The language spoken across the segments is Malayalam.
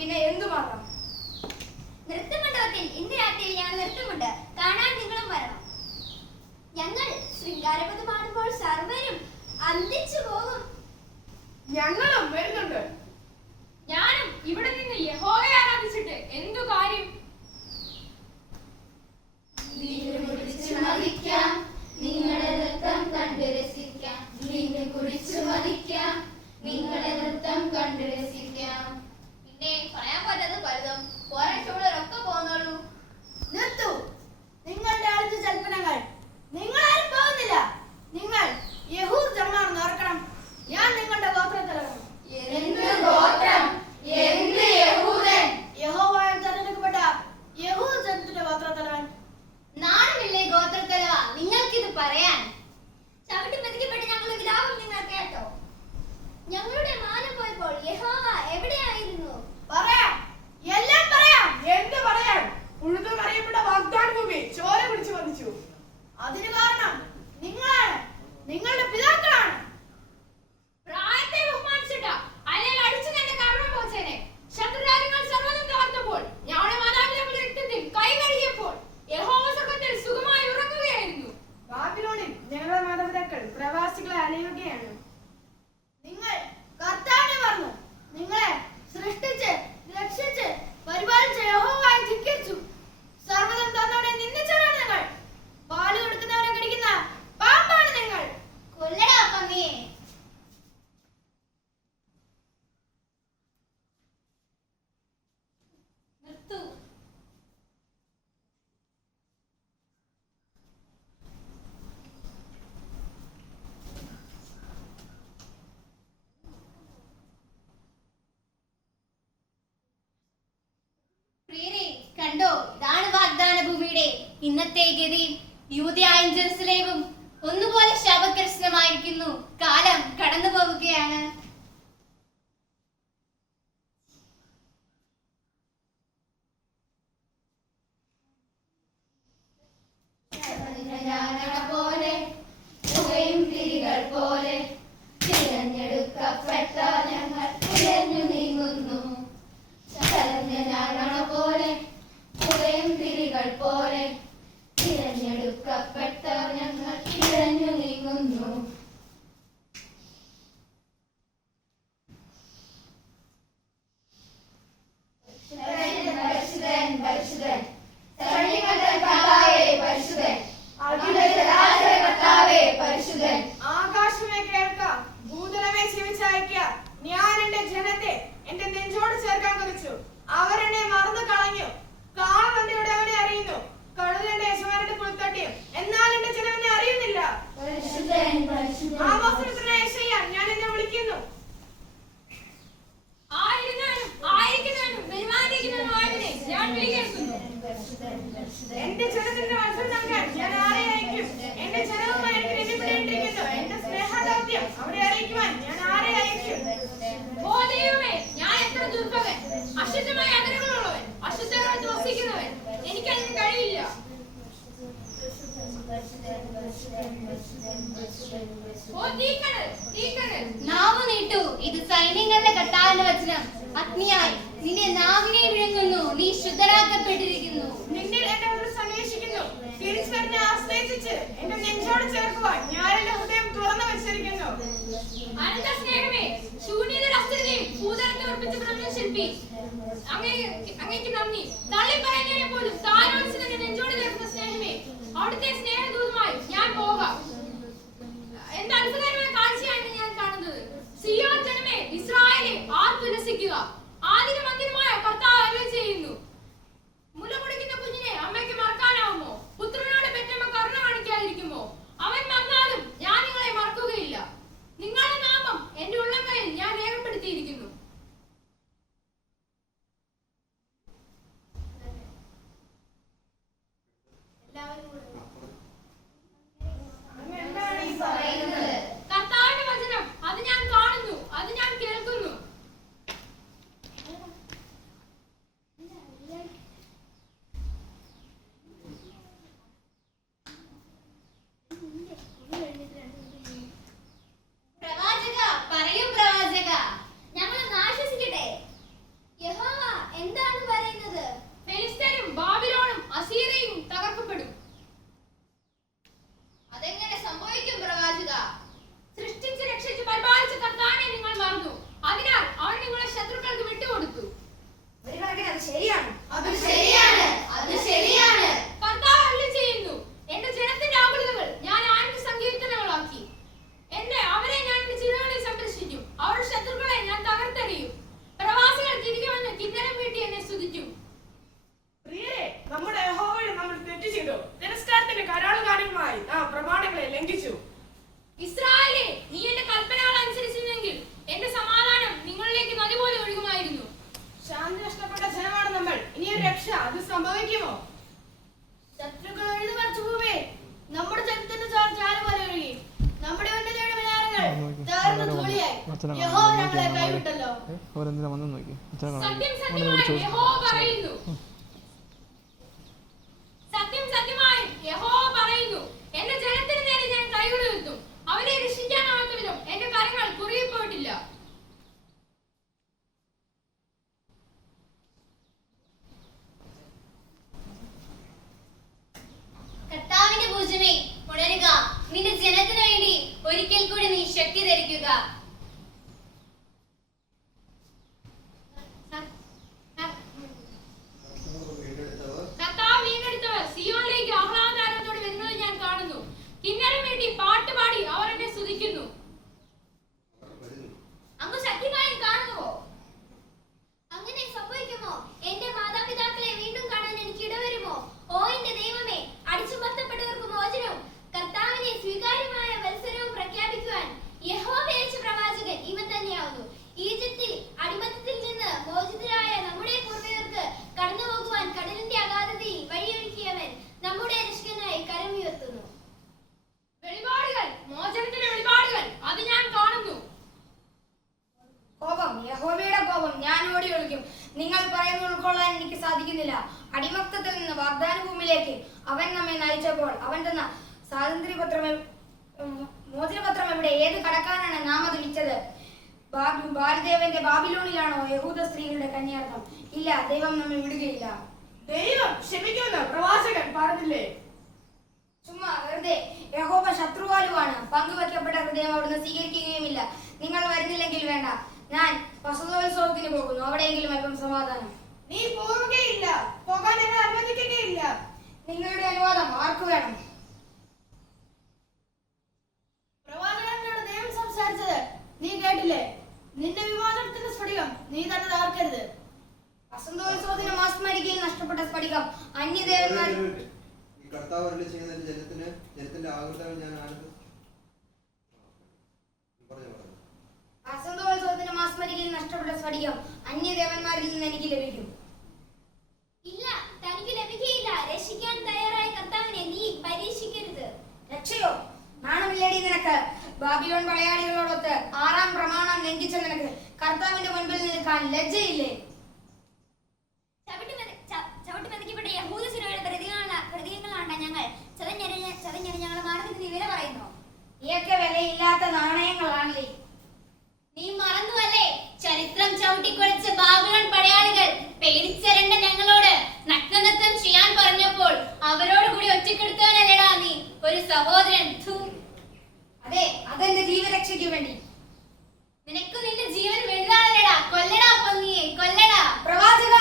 പിന്നെ എന്തുമാകാം. നൃത്തമണ്ഡപത്തിൽ ഇന്ന് രാത്രി ഞാൻ നൃത്തമുണ്ട്, കാണാൻ നിങ്ങളും വരണം. ഞങ്ങൾ ശൃംഗാരപദം പാടുമ്പോൾ സർവരും അന്തിച്ചു പോകും. ഞങ്ങളും വരുന്നുണ്ട്. ഞാനും ഇവിടെ നിന്ന് യഹോവയെ ആരാധിച്ചിട്ട് എന്തു കാര്യം? നിങ്ങളുടെ നൃത്തം കണ്ടു രസിക്കാം, വീണ്ടും കുടിച്ചു മതിക്കാം, നിങ്ങളുടെ നൃത്തം കണ്ടു രസിക്കാം. പിന്നെ പറയാൻ പറ്റാത്ത പലതും പോരാട്ടോളൊക്കെ പോന്നോളൂ. നിർത്തൂ നിങ്ങളുടെ അടുത്ത കൽപ്പനകൾ. നിങ്ങളാരും പോകുന്നില്ല. നിങ്ങൾ യഹൂദ് ജനമാണെന്ന് ഓർക്കണം. ഞാൻ നിങ്ങളുടെ ഗോത്രത്തലവൻ. എന്ത് ഗോത്രം? എന്ത് യഹൂദൻ? യഹോവയാൽ തെരഞ്ഞെടുക്കപ്പെട്ട യഹൂദ് ജനത്തിന്റെ ഗോത്രത്തലവൻ. നാണമില്ലേ ഗോത്രത്തലവ നിങ്ങൾക്കിത് പറയാൻ? ചവിട്ടി മെതിക്കപ്പെട്ട് ഞങ്ങളുടെ വിലാപം നിങ്ങൾ കേട്ടോ? ഞങ്ങളുടെ മാനം പോയപ്പോൾ യഹോവ എവിടെയായിരുന്നു? പറയാം, എല്ലാം പറയാം. എന്ത് പറയാൻ? ഉഴുതു അറിയപ്പെട്ട വാഗ്ദാന ഭൂമി ചോര പിടിച്ചു വധിച്ചു. അതിന് കാരണം നിങ്ങളാണ്, നിങ്ങളുടെ പിതാക്കളാണ്. പ്രായത്തെ ബഹുമാനിച്ചിട്ട് അല്ലെങ്കിൽ അടിച്ചു തന്നെ കാരണം പോച്ചേനെ. ശത്രുരാജ്യങ്ങൾ സർവ്വതും തകർത്തപ്പോൾ ഞങ്ങളുടെ മാതാപിതാക്കളുടെ രക്തത്തിൽ കൈ കഴുകിയപ്പോൾ യഹോവ സ്വർഗ്ഗത്തിൽ സുഖമായി ഉറങ്ങുകയായിരുന്നു. ബാബിലോണിൽ ഞങ്ങളുടെ മാതാപിതാക്കൾ പ്രവാസികളെ അലയുകയാണ്. നിങ്ങൾ കർത്താവിനെ മറന്നു. നിങ്ങളെ സൃഷ്ടിച്ച് രക്ഷിച്ച് പരിപാലിച്ച യഹോവയെ ധിക്കരിച്ചു. സർവ്വതും തന്നവരെ നിന്ദിച്ചവരാണ് നിങ്ങൾ. പാല് കൊടുക്കുന്നവരെ കടിക്കുന്ന പാമ്പാണ് നിങ്ങൾ. കൊല്ലടാ പന്നിയെ. നിർത്തൂ. പ്രിയരെ, കണ്ടോ, ഇതാണ് വാഗ്ദാന ഭൂമിയുടെ ഇന്നത്തെ ഗതി. യൂദയായും ജെറുസലേമും ഒന്നുപോലെ ശാപഗ്രസ്തമായിരിക്കുന്നു. കാലം കടന്നു പോവുകയാണ്. പോലെ പുകയും തിരികൾ പോലെ തിരഞ്ഞെടുക്കപ്പെട്ട ഞങ്ങൾ തിരഞ്ഞു നീങ്ങുന്നു. പോലെ പുകയും തിരികൾ പോലെ തിരഞ്ഞെടുക്കപ്പെട്ട ഞങ്ങൾ തിരഞ്ഞു നീങ്ങുന്നു. പരിശുദ്ധൻ പരിശുദ്ധൻ സൈന്യങ്ങളുടെ കർത്താവേ പരിശുദ്ധൻ, അഖിലചരാചര കർത്താവേ പരിശുദ്ധൻ. ആകാശമേ കേൾക്കാം, ഭൂതലമേ ചെവിച്ചായ്ക്ക. ഞാൻ എന്റെ ജനത്തെ എന്റെ നെഞ്ചോട് ചേർക്കാൻ കൊതിച്ചു. അവരെന്നെ മറന്നു കളഞ്ഞു. കാളവണ്ടിയുടെ അവനെ അറിയുന്നു, കഴുതന്റെ യജമാനന്റെ പുൽത്തട്ടിയും, എന്നാൽ എന്റെ ജനം എന്നെ അറിയുന്നില്ല. ആമോസിന്റെ യെശയ്യാ, ഞാൻ എന്നെ വിളിക്കുന്നു. ആയിരുന്നാലും ആയിരിക്കുന്നവനും വരുമാനിക്കുന്നവനുമായവനെ ഞാൻ വിളിക്കുന്നു. എന്റെ ജനത്തിന്റെ വത്സരം നൽകാൻ ഞാൻ ആരെ അയക്കും? എന്റെ ജനവുമായി എനിക്ക് രമ്യപ്പെടേണ്ടിയിരിക്കുന്നു. എന്റെ സ്നേഹദൗത്യം അവിടെ അറിയിക്കുവാൻ ഞാൻ ആരെ അയക്കും? ഓ ദൈവമേ, ഞാൻ എത്ര ദുർഭകൻ! അശുദ്ധമായ അതിരുകളുള്ളവൻ, അശുദ്ധരായിട്ട് വസിക്കുന്നവൻ. എനിക്കതിന് കഴിയില്ല. ഓ തീക്കടൽ, തീക്കടൽ! നാവ് നീട്ടു, ഇത് സൈന്യങ്ങളുടെ കർത്താവിന്റെ വചനം. അഗ്നിയായി നിന്റെ നാവിനെ വിഴുങ്ങുന്നു. നീ ശുദ്ധരാക്കപ്പെട്ടിരിക്കുന്നു. നിന്നിൽ എന്റെ മനസ്സ് അന്വേഷിക്കുന്നു. തിരിച്ചു വരുന്ന ആശ്രയിച്ച് എന്റെ നെഞ്ചോട് ചേർക്കുവാൻ ഞാൻ എന്റെ ഹൃദയം തുറന്നു വെച്ചിരിക്കുന്നു. അനന്ത സ്നേഹമേ, ശൂന്യതയുടെ അസ്ഥിരതയും ഭൂതലത്തെ ഉറപ്പിച്ച ബ്രഹ്മശില്പി, അങ്ങേക്ക് നന്ദി. തള്ളി പറയുന്നതിനെ പോലും താരോടിച്ച് തന്നെ നെഞ്ചോട് ചേർക്കുന്ന സ്നേഹമേ, അവിടുത്തെ സ്നേഹദൂതമായി ഞാൻ പോകാം. എന്ത് അത്ഭുതകരമായ കാഴ്ചയാണ് ഞാൻ കാണുന്നത്. സിയോൻ ജനമേ, ഇസ്രായേലേ, ആർത്തുല്ലസിക്കുക. ആദിന മന്ദിരമായ കർത്താവ് അരുളി ചെയ്യുന്നു. മുല കുടിക്കുന്ന കുഞ്ഞിനെ അമ്മയ്ക്ക് മറക്കാനാവുമോ? പുത്രനോട് പെറ്റമ്മ കരുണ കാണിക്കാതിരിക്കുമോ? അവൻ മറന്നാലും ഞാൻ നിങ്ങളെ മറക്കുകയില്ല. നിങ്ങളുടെ നാമം എന്റെ ഉള്ളംകൈയിൽ ഞാൻ രേഖപ്പെടുത്തിയിരിക്കുന്നു. എന്താണ് ഈ പറയുന്നത്? കർത്താവിന്റെ വചനം, അത് ഞാൻ കാണുന്നു, അത് ഞാൻ കേൾക്കുന്നു. എന്താണ് പറയുന്നത്? ഫെലിസ്ത്യരും ബാബിലോണും അസീറിയയും തകർക്കപ്പെടും. അതെങ്ങനെ സംഭവിക്കും പ്രവാചക? സൃഷ്ടിച്ച് രക്ഷിച്ച് പരിപാലിച്ച കർത്താവിനെ നിങ്ങൾ മറന്നു. അതിനാൽ അവൻ നിങ്ങളെ ശത്രുക്കൾക്ക് വിട്ടുകൊടുത്തു. ഒരു കണക്കിന് അത് ശരിയാണ്. അത് ശരിയാണ്. കർത്താവ് അരുളിച്ചെയ്യുന്നു, എന്റെ ജനത്തിന്റെ ആകുലതകൾ ഞാൻ ആനന്ദ സങ്കീർത്തനങ്ങളാക്കി. അവരെ ഞാൻ എന്റെ ചിറകുകളിൽ സംരക്ഷിക്കും. അവരുടെ ശത്രുക്കളെ ഞാൻ തകർത്തെറിയും. പ്രവാസികൾ തിരികെ വന്ന് കിന്നരം വീട്ടി എന്നെ സ്തുതിക്കും. പ്രിയരെ, നമ്മുടെ യഹോവയെ നമ്മൾ തെറ്റ് ചെയ്തു. തിരസ്കാരത്തിന്റെ കരാളുകാര്യമായി നാം പ്രമാണങ്ങളെ ലംഘിച്ചു. ഇസ്രായേലേ, നീ എന്റെ കൽപ്പനകൾ അനുസരിച്ചിരുന്നെങ്കിൽ എന്റെ സമാധാനം നിങ്ങളിലേക്ക് നദി പോലെ ഒഴുകുമായിരുന്നു. ശാന്തി നഷ്ടപ്പെട്ട ജനമാണ് നമ്മൾ. ഇനിയൊരു രക്ഷ അത് സംഭവിക്കുമോ? ശത്രുക്കൾ എഴുതുമറിച്ചു പോവേ. നമ്മുടെ ജനത്തിന്റെ ചാല പോലെ ഒഴുകി. നമ്മുടെ ഉന്നതയുടെ വിനാരങ്ങൾ തകർന്ന് ധൂളിയായി. യഹോവ ഞങ്ങളെ കൈവിട്ടല്ലോ. സത്യം സത്യമായി യഹോവ പറയുന്നു. സത്യം സത്യമായി യഹോവ പറയുന്നു, എന്റെ ജനത്തിന് നേരെ ഞാൻ കൈകൾ ഉയർത്തും. അവരെ രക്ഷിക്കാനാവാത്ത വിധം എന്റെ കരങ്ങൾ കുറുകിപ്പോയിട്ടില്ല. കർത്താവിന്റെ പൂജമേ, ഉണരുക. നിന്റെ ജനത്തിനു വേണ്ടി ഒരിക്കൽ കൂടി നീ ശക്തി ധരിക്കുക. കർത്താവ് വീണ്ടെടുത്തവർ സിയോനിലേക്ക് ആഹ്ലാദാരത്തോടെ വരുന്നത് ഞാൻ കാണുന്നു. കിന്നരം വീട്ടി പാട്ടുപാടി അവർ എന്നെ സ്തുതിക്കുന്നു. അങ്ങ് ശക്തിമായും കാണുന്നുവോ? അങ്ങനെ സംഭവിക്കുമോ? എന്റെ മാതാപിതാക്കളെ വീണ്ടും കാണാൻ എനിക്ക് ഇടവരുമോ? ഓ എന്റെ ദൈവമേ, അടിച്ചുമർത്തപ്പെട്ടവർക്ക് മോചനവും കർത്താവിനെ സ്വീകാര്യമായ മത്സരവും പ്രഖ്യാപിക്കുവാൻ യഹോവ അയച്ച പ്രവാചകൻ ഇവൻ തന്നെയാവുന്നു. ഈജിപ്തിൽ അടിമത്തത്തിൽ നിന്ന് മോചിതരായ നമ്മുടെ പൂർവികർക്ക് കടന്നുപോകുവാൻ കടലിന്റെ അഗാധതയിൽ വഴിയൊരുക്കിയവൻ നമ്മുടെ രക്ഷകനായി കരം ഉയർത്തുന്നു. വെളിപാടുകൾ, മോചനത്തിന്റെ വെളിപാടുകൾ, അത് ഞാൻ കാണുന്നു. കോപം, യഹോവയുടെ കോപം ഞാൻ ഓടി ഒളിക്കും. നിങ്ങൾ പറയുന്നത് ഉൾക്കൊള്ളാൻ എനിക്ക് സാധിക്കുന്നില്ല. അടിമത്തത്തിൽ നിന്ന് വാഗ്ദാന ഭൂമിയിലേക്ക് അവൻ നമ്മെ നയിച്ചപ്പോൾ അവൻ തന്ന മോചനപത്രം എവിടെ? ഏത് കടക്കാനാണ് നാം അത് വിറ്റത്? ബാലദേവന്റെ ബാബിലോണിലാണോ യഹൂദ സ്ത്രീകളുടെ കന്യാർത്ഥം? ഇല്ല, ദൈവം നമ്മെ വിടുകയില്ല. ദൈവം ക്ഷമിക്കുമെന്ന് പ്രവാചകൻ പറഞ്ഞില്ലേ? ചുമ്മാ വെറുതെ. യഹോവ ശത്രുവാലുവാണ്. പങ്കുവയ്ക്കപ്പെട്ട ഹൃദയം അവിടുന്ന് സ്വീകരിക്കുകയുമില്ല. നിങ്ങൾ വരുന്നില്ലെങ്കിൽ വേണ്ട, ഞാൻ വസന്തോത്സവത്തിന് പോകുന്നു. അവിടെയെങ്കിലും അല്പം സമാധാനം. നീ പോവുകയില്ല. പോകാൻ ഞങ്ങൾ അനുവദിക്കുകയില്ല. നിങ്ങളുടെ അനുവാദം ആർക്കു വേണം? പ്രവാചകനോട് ദൈവം സംസാരിച്ചത് നീ കേട്ടില്ലേ? നിന്റെ വിവാദത്തിന്റെ സ്ഫടികം നീ തന്നെ തകർക്കരുത്. വസന്തോത്സവത്തിന് മാസ്മരികയിൽ നഷ്ടപ്പെട്ട സ്ഫടികം അന്യദേവന്മാർ കർത്താവ് അരുളി ചെയ്യുന്ന ജനത്തിന്റെ ആകുലതകൾ ഞാൻ വസന്തോത്സവത്തിന് മാസ്മരികയിൽ നഷ്ടപ്പെട്ട സ്ഫടികം അന്യദേവന്മാരിൽ നിന്ന് എനിക്ക് ലഭിക്കും. ഇല്ല, തനിക്ക് ലഭിക്കുകയില്ല. രക്ഷിക്കാൻ തയ്യാറായ കർത്താവിനെ നീ പരീക്ഷിക്കരുത്. രക്ഷയോ? നാണമില്ലേടി നിനക്ക്? ബാബിലോൺ പടയാളികളോടൊത്ത് 6-ാം പ്രമാണം ലംഘിച്ച നിനക്ക് കർത്താവിന്റെ മുൻപിൽ നിൽക്കാൻ ലജ്ജയില്ലേ? ചവിട്ടിമെതിക്കപ്പെട്ട യഹൂദ ശിലയുടെ പ്രതികളാണ് ഞങ്ങൾ. ചതഞ്ഞെറിഞ്ഞ ഞങ്ങളുടെ മാനത്തിന് വില പറയുന്നു. നീയൊക്കെ വിലയില്ലാത്ത നാണയങ്ങളാണല്ലേ? നീ മറന്നുവല്ലേ? ചരിത്രം ചവിട്ടിക്കുഴച്ച ബാബിലോൺ പടയാളികൾ പേടിച്ചരണ്ട ഞങ്ങളോട് നഗ്നനൃത്തം ചെയ്യാൻ പറഞ്ഞപ്പോൾ അവരോട് കൂടി ഒറ്റക്കെടുത്തവനല്ലേടാ നീ, ഒരു സഹോദരൻ. അതെ, അതെന്റെ ജീവരക്ഷയ്ക്ക് വേണ്ടി. നിനക്ക് നിന്റെ ജീവൻ വലുതാണല്ലേടാ. കൊല്ലടാ പന്നിയെ, കൊല്ലടാ. പ്രവാചക,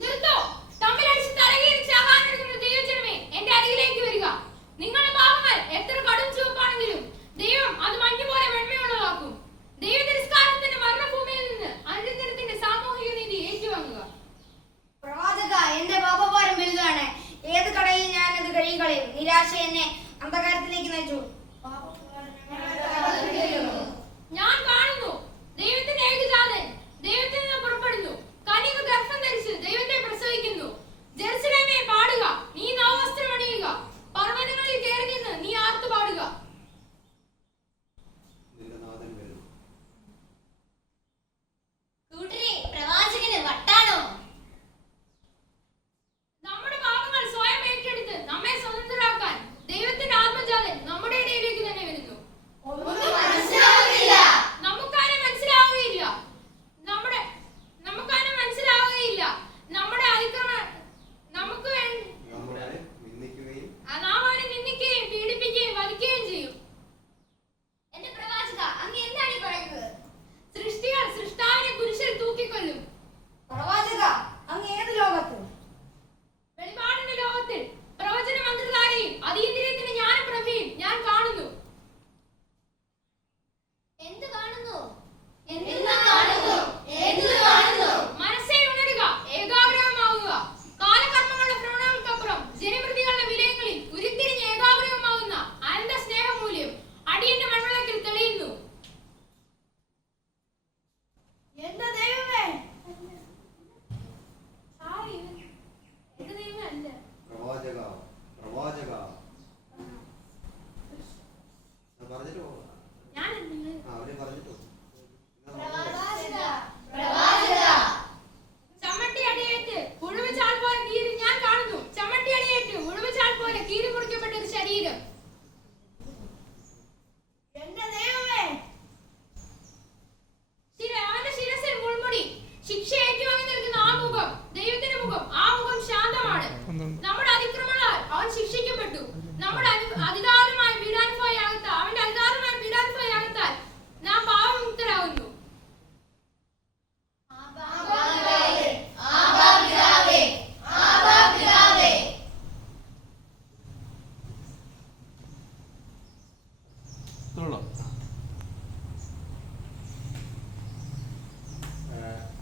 നിർത്തോ. തമ്മിലടിച്ച് തലകീരിച്ച് ആഹാരമെടുക്കുന്ന ദൈവജനമേ, എന്റെ അരികിലേക്ക് വരിക. നിങ്ങളുടെ പാപങ്ങൾ എത്ര കടും ചുവപ്പാണെങ്കിലും ദൈവം അത് മഞ്ഞുപോലെ വെണ്മയുള്ളതാക്കും. ദൈവ തിരസ്കാരത്തിന്റെ മരണഭൂമിയിൽ നിന്ന് അനുദിനത്തിന്റെ സാമൂഹിക നീതി ഏറ്റുവാങ്ങുക. പ്രവാചക, എന്റെ പാപഭാരം വലുതാണ്. ഏത് കടയിൽ ഞാൻ അത് കഴുകിക്കളയും. നിരാശ എന്നെ അന്ധകാരത്തിലേക്ക് നയിച്ചു.